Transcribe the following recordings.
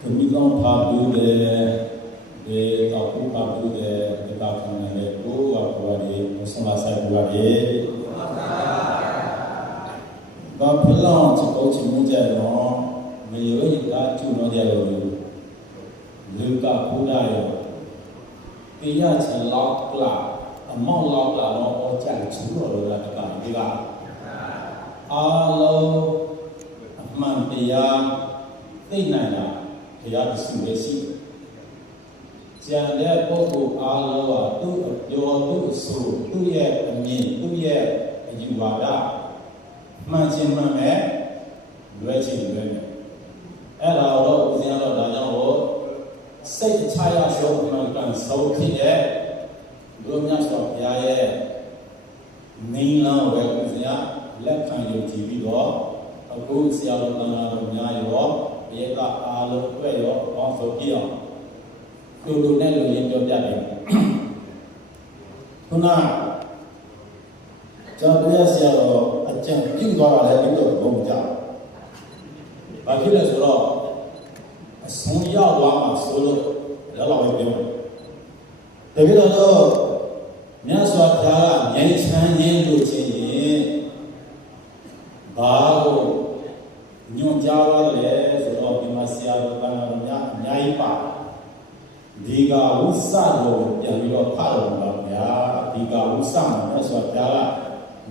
Kemikon pabude de tapu pabude de tapunane ko apuade musamasa buade ba philon chiko chimuja no meyo ga chu no ja lo luka buda yo piya chan lok la among lok la no o cha chu lo la ka ni ga alo man piyaသိနိုင်တာတရားတစ်စုပဲရှိတယ်။ကျန်တဲ့ပုဂ္ဂိုလ်အားလုံးကသူ့အပြောသူ့အဆိုသူ့ရဲ့အမြင်သူ့ရဲ့အယူဝါဒမှန်ခြင်းမှန်မဲ့လွဲခြင်းလွဲမယ်။အဲ့ဒါတော့ဦးဇင်းတော်ဒါကြောင့်စိတ်ချရဆုံးမှန်ကန်ဆုံးဖြစ်တဲ့လူများစွာဘုရားရဲ့နိလန်းဝဲဦးဇင်းလက်ခံယူကြည့်ပြီးတော့အခုဆရာတော်တန်ခါတော်များရောये का आलो पे यो कौन सो किया तो ने लो ये जो जाते सुना जब ये से रो अच्छा किंग द्वारा है तो घूम जा बाकी ले सुनो सोनिया वामा सोलो लला वे पे तभी तो न्या स्वाध्या न्याय छान ये लो चाहिए बागो न्यों जावा लेဆရာတော်ကလည်းအများကြီးပါဒီကဝိသကိုပြန်ပြီးတော့ဖတ်လို့ပါဗျာဒီကဝိသမှာဆိုတာက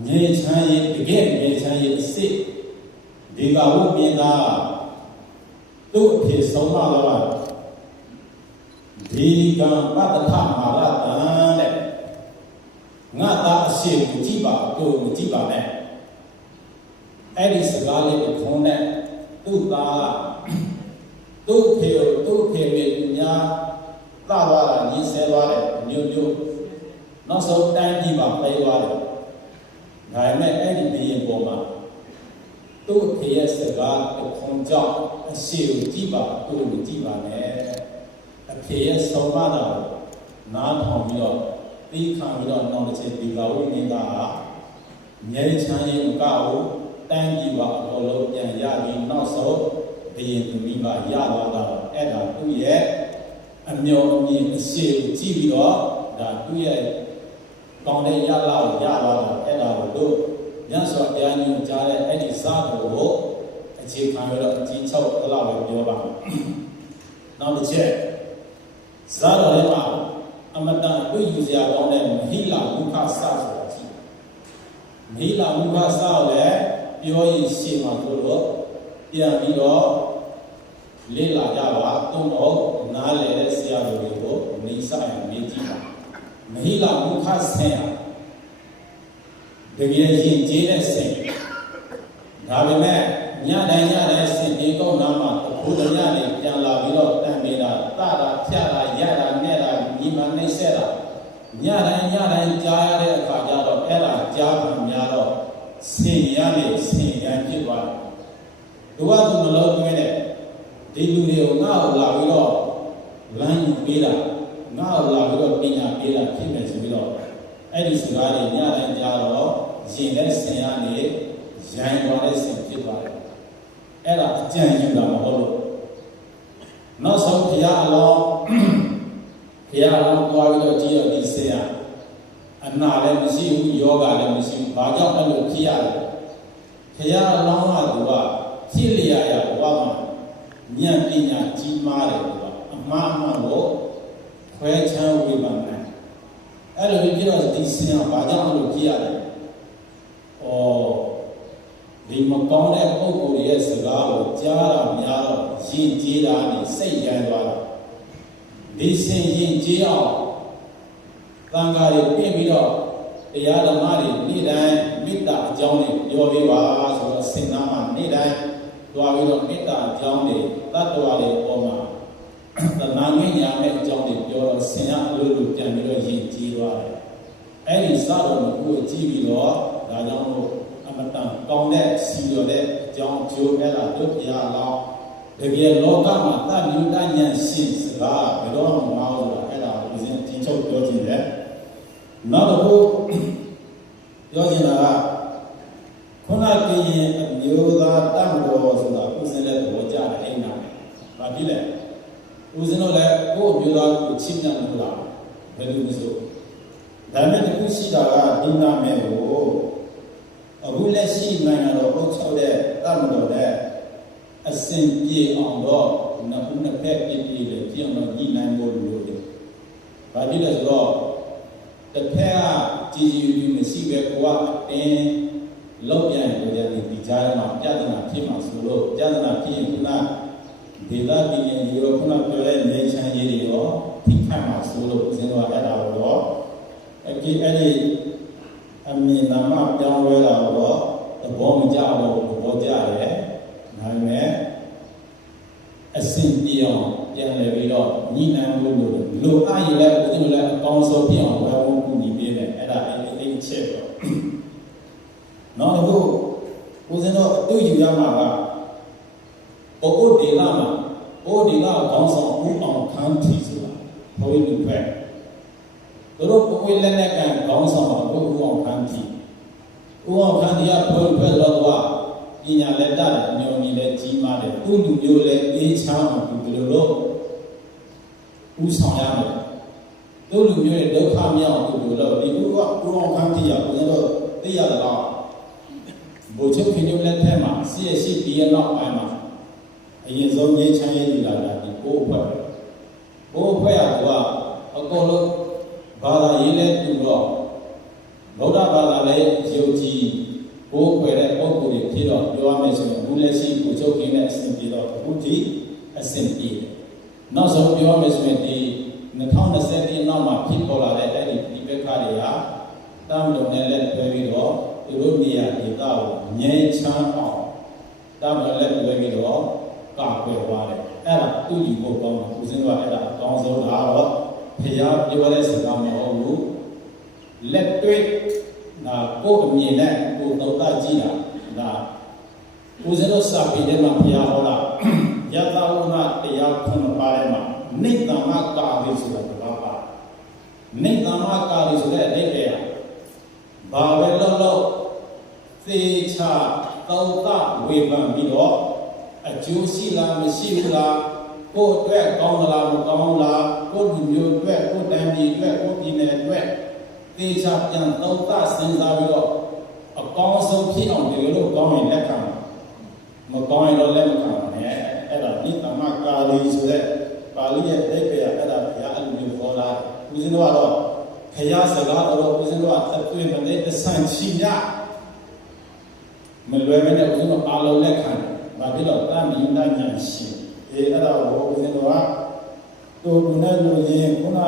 ငြိမ်းချမ်းရေးတကယ်ငြိမ်းချမ်းရေးအစ်စ်ဒီကဝိပင်သာသူ့အဖြစ်ဆုံးမတော့ဒီကပတ္တထမာရတံတဲ့ငါသားအရှိကိုကြည့်ပါတို့မကြည့်ပါနဲ့အဲ့ဒီစကားလေးကိုခုံးတဲ့သူ့သားသူ့ဖေမေညာသာသွားတာညီဆဲသွားတယ်မျိုးမျိုးနောက်ဆုံးတိုင်းပြည်မှာပြေးသွားတယ်ဒါပေမဲ့အဲ့ဒီဘီရင်ပေါ်မှာသူ့ဖေရဲ့စကားအခွန်ကြောင့်အရှိကိုကြည့်ပါသူ့ကိုကြည့်ပါနဲ့အဖေရဲ့ဆုံးမတာနားထောင်ပြီးတော့သိခံပြီးတော့နောက်တစ်ချက်ဒီကဝိနေတာငြိမ်းချမ်းရေးမကဘူးတိုင်းပြည်မှာအကုန်လုံးပြန်ရပြီးနောက်ဆုံးဘီရင်သမီးပါရသွားတာအဲ့ဒါသူ့ရဲ့အမျော်အမြင်အရှိကိုကြည့်ပြီးတော့ဒါသူ့ရဲ့ကောင်းတဲ့ရလာကိုရသွားတာအဲ့ဒါကိုတို့ညဆောတရားညွှန်ကြားတဲ့အဲ့ဒီစာကိုအခြေခံပြီးတော့အကြီးချုပ်တလောက်ပဲပြောပါနောက်တစ်ချက်ဇာတော်လေးမှာအမတန်တွေ့ယူစရာကောင်းတဲ့မဟိလာမုခဆဆိုတာရှိတယ်မဟိလာမုခဆကိုလည်းပြောရင်ရှင်းမှာတို့တော့ပြန်ပြီးတော့လေ့လာကြပါသုံးတော့နားလည်တဲ့ဆရာတော်တွေကိုနေဆိုင်မေးကြည့်ပါမဟိလာမုခဆင်ဟာတကယ်ရင်ကျေးတဲ့ဆင်ဒါပေမဲ့ညတိုင်းဆင်ဒီကောင်းနာမှာဘုရားညနေပြန်လာပြီးတော့တန်နေတာတတာဖြတ်တာရတာနဲ့တာညီမနှိမ့်ဆက်တာညတိုင်းကြားရတဲ့အခါကျတော့အဲ့ဒါကြားမှများတော့ဆင်ရနေဆင်ရန်ဖြစ်သွားတယ်သူကသူမလို့တွဲတဲ့ဒီလူတွေကိုငါ့ကိုလာပြီးတော့လမ်းယူပေးတာငါ့ကိုလာပြီးတော့ပညာပေးတာဖြစ်မယ်ဆိုပြီးတော့အဲ့ဒီစကားတွေညတိုင်းကြားတော့ရင်တဲ့ဆင်ရနေရိုင်းသွားတဲ့ဆင်ဖြစ်သွားတယ်အဲ့ဒါအကြံယူတာမဟုတ်လို့နောက်ဆုံးဘုရားအလောင်းသွားပြီးတော့ကြည့်ရဒီဆင်ရအနာလည်းမရှိဘူးယောဂလည်းမရှိဘူးဘာကြောင့်အဲ့လိုဖြစ်ရလဲဘုရားအလောင်းကသူကဖြစ်လျာရဘဝမှာဉာဏ်ပညာကြီးမားတယ်သူကအမှားကိုခွဲခြမ်းဝေဖန်တယ်အဲ့လိုဖြစ်တော့ဒီဆင်ကဘာကြောင့်အဲ့လိုဖြစ်ရလဲဒီမကောင်းတဲ့ပုဂ္ဂိုလ်ရဲ့စကားကိုကြားတာများတော့ယဉ်ကျေးတာနဲ့စိတ်ရမ်းသွားတာဒီဆင်ယဉ်ကျေးအောင်သံဃာတွေပြင်ပြီးတော့တရားဓမ္မတွေနေ့တိုင်းမေတ္တာအကြောင်းတွေပြောပေးပါဆိုတော့ဆင်နာမှာနေ့တိုင်းတွားပြီးတော့မေတ္တာအကြောင်းတွေတတ္တဝါတွေပေါ်မှာသနာငင်းညာမဲ့အကြောင်းတွေပြောတော့ဆင်ရအလိုလိုပြန်ပြီးတော့ယဉ်ကျေးသွားတယ်အဲ့ဒီစတော်ကိုကြည့်ပြီးတော့ဒါကြောင့်မို့အမတန်ကောင်းတဲ့စီရောတဲ့အကြောင်းကျိုးအဲ့ဒါတို့ပြရအောင်တကယ်လောကမှာတဏှုတဉာဏ်ရှင်စကားဘယ်တော့မှမအောင်ဆိုတာအဲ့ဒါကိုစဉ်တင်ချုပ်ပြောခြင်းတယ်နောက်တစ်ခုပြောချင်တာကခုနကရင်အမျိုးသားတမတော်ဆိုတာဥစဉ်တဲ့သဘောကြတယ်အဲ့နာဘာ ဖြစ်လဲဦးဇင်းတို့လည်းကိုယ့်မျိုးသားကိုချိမြတ်လို့လားဘယ်လိုလဲဆိုဒါနဲ့တခုရှိတာကဒီနာမည်ကိုအခုလက်ရှိနိုင်ငံတော်အုပ်ချုပ်တဲ့တပ်မတော်နဲ့အစဉ်ပြေအောင်တော့နှစ်ဖက်ပြည်ပြည်လေပြောင်းတော့ညှိနှိုင်းဖို့လိုတယ်။ဘာဖြစ်လဲဆိုတော့တစ်ဖက်ကကြည်ကြည်ပြီးမရှိပဲကိုကအတင်းလောက်ပြန်လို့ရတယ်ဒီကြားမှာပြဿနာဖြစ်မှာဆိုလို့ပြဿနာဖြစ်ရင်ခုနဒေသပြည်နယ်ရောခုနပြောတဲ့နေချမ်းရေးတွေရောထိခိုက်မှာဆိုလို့ဦးဇင်းတို့ကအဲ့ဒါတော့အဲ့ဒီအမြင်နာမပြောင်းလဲတာတော့သဘောမကျဘူးသဘောကျတယ်ဒါပေမဲ့အစဉ်ပြေအောင်ပြန်လည်ပြီးတော့ညီနန်းလို့လိုအားရည်လည်းဦးဇင်းတို့လည်းအကောင်းဆုံးပြအောင်ဝယ်ဖို့ကူညီပေးတယ်အဲ့ဒါအဲ့ချက်တော့နောက်တစ်ခုဦးဇင်းတို့အတူယူရမှာကပို့ဒေလာမှာပို့ဒေလာကောင်းဆောင်ဦးအောင်ခန်းထီဆိုတာဘုန်းကြီးတွေတို့ပို့လက်နဲ့ကန်ကောင်းဆောင်မှာဦးအောင်ခန်းထီဦးအောင်ခန်းထီကဘုန်းကြီးတော့ပညာလက်တတ်တယ်အမျိုးကြီးလည်းကြီးမားတယ်သူ့လူမျိုးလည်းအေးချမ်းအောင်ဒီလိုလို့ဦးဆောင်ရမယ်သူ့လူမျိုးရဲ့ဒုက္ခမြောက်ဒီလိုလို့ဒီဦးအောင်ခန်းထီကဦးဇင်းတို့သိရတော့ဘုချုပ်ခင်မျိုးလက်ထက်မှာစီရရှိဒီနောက်ပိုင်းမှာအရင်ဆုံးငြိမ်းချမ်းရေးလာတာဒီကိုယ်အဖွဲ့ကအကုန်လုံးဘာသာရေးနဲ့တူတော့ဗုဒ္ဓဘာသာလည်းယုံကြည်ကိုယ်ခွဲတဲ့ပုဂ္ဂိုလ်တွေဖြစ်တော့ပြောရမယ်ဆိုရင်ဘုလက်ရှိကိုချုပ်ခင်နဲ့အစဉ်ပြေတော့အခုဒီအစဉ်ပြေနောက်ဆုံးပြောရမယ်ဆိုရင်ဒီ2020နောက်မှာဖြစ်ပေါ်လာတဲ့အဲ့ဒီဘက်ကတွေကတမ်းလုံးနဲ့လက်တွဲပြီးတော့သူတို့နေရာဒေသကိုငြိမ်းချမ်းအောင်တမ်းလုံးလက်တွဲပြီးတော့ကာကွယ်သွားတယ်အဲ့ဒါသူ့ဒီဘုကောင်းဦးဇင်းကအဲ့ဒါအကောင်းဆုံးလားတော့ဖျားပြောတဲ့စကားမဟုတ်ဘူးလက်တွေ့ဒါကိုယ်အမြင်နဲ့ကိုယ်တော့တကြည့်တာဒါဦးဇင်းတို့စာပေထဲမှာဖျားဟောတာယသဝနာတရားခုနှစ်ပါးထဲမှာနိတ္တမကာရိဆိုတာဘာပါနိတ္တမကာရိဆိုတဲ့အဓိပ္ပာယ်ဘာပဲလို့သေချာတောက်တာဝေဖန်ပြီးတော့အကျိုးရှိလားမရှိဘူးလားကိုယ်အတွက်ကောင်းလားမကောင်းလားကိုယ်လူမျိုးအတွက်ကိုယ်တန်ပြည်အတွက်ကိုယ်ပြည်နယ်အတွက်သေချာပြန်တောက်တာစဉ်းစားပြီးတော့အကောင်းဆုံးဖြစ်အောင်ဒီလိုကောင်းရင်လက်ခံမကောင်းရင်တော့လက်မခံပါနဲ့အဲ့ဒါနိတ္တမကာရိဆိုတဲ့ပါဠိရဲ့အဓိပ္ပာယ်အဲ့ဒါဘုရားအလိုမျိုးဟောတာဦးဇင်းတို့ကတော့ဘုရားစကားတော်ဦးဇင်းတို့ကအတွေ့မနဲ့အဆန့်ချီညမလွယ်မနဲ့ဦးဇင်းတို့အားလုံးလက်ခံဘာဖြစ်လို့တမ်းမြင်တတ်ဉာဏ်ရှိအဲ့ဒါကိုဦးဇင်းတို့ကတို့ဘုနဲ့လူရင်ခုန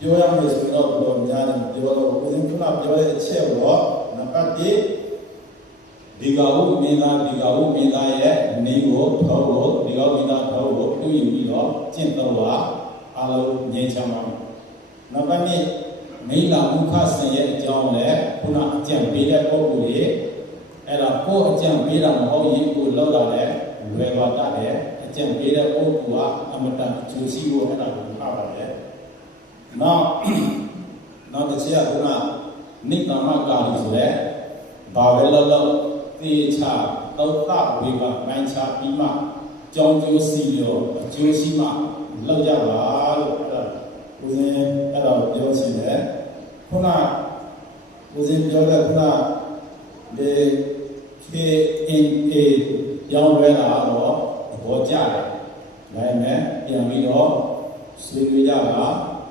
ပြောရမယ်ဆိုတော့ဘုရားများတယ်ပြောတော့ဦးဇင်းခုနပြောတဲ့အချက်တော့နံပါတ်1ဒီကဝုမင်းသားရဲ့နေကိုထောက်လို့ဒီကဝိသားထောက်လို့ပြုယူပြီးတော့ကျင့်တော်ပါအလုံးငြိမ်းချမ်းပါနံပါတ်2မိလာဥခဆင်ရဲ့အကြောင်းလည်းခုနအကြံပေးတဲ့ပုဂ္ဂိုလ်တွေအဲ့ဒါကိုအကြံပေးတာမဟုတ်ရင်ကိုလောက်တာလည်းလွယ်သွားတတ်တယ်အကြံပေးတဲ့ပုဂ္ဂိုလ်ကအမတန်ကျိုးစီးဖို့အဲ့ဒါကိုထားပါတယ်နောက်တစ်ချက်ကခုနနိဗ္ဗာန်ကာလီဆိုတဲ့ဘာပဲလောက်သေချာတောက်တာဝေကမိုင်းချပြီးမှကြောင်းကျိုးစီရောအကျိုးရှိမှလောက်ရပါလို့အဲ့ဒါဦးဇင်းအဲ့ဒါပြောစီတယ်ခုနဦးဇင်းပြောတဲ့ခုနဒီ KNA ရောင်းလဲလာတော့သဘောကျတယ်ဒါပေမဲ့ပြန်ပြီးတော့ဆွေးနွေးကြပါ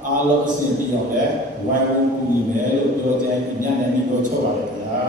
အားလုံးအဆင်ပြေအောင်လဲဝိုင်းဝန်းကူညီမယ်လို့ပြောကြတယ်ညနေပြီးတော့ချုပ်ပါတယ်ဗျာ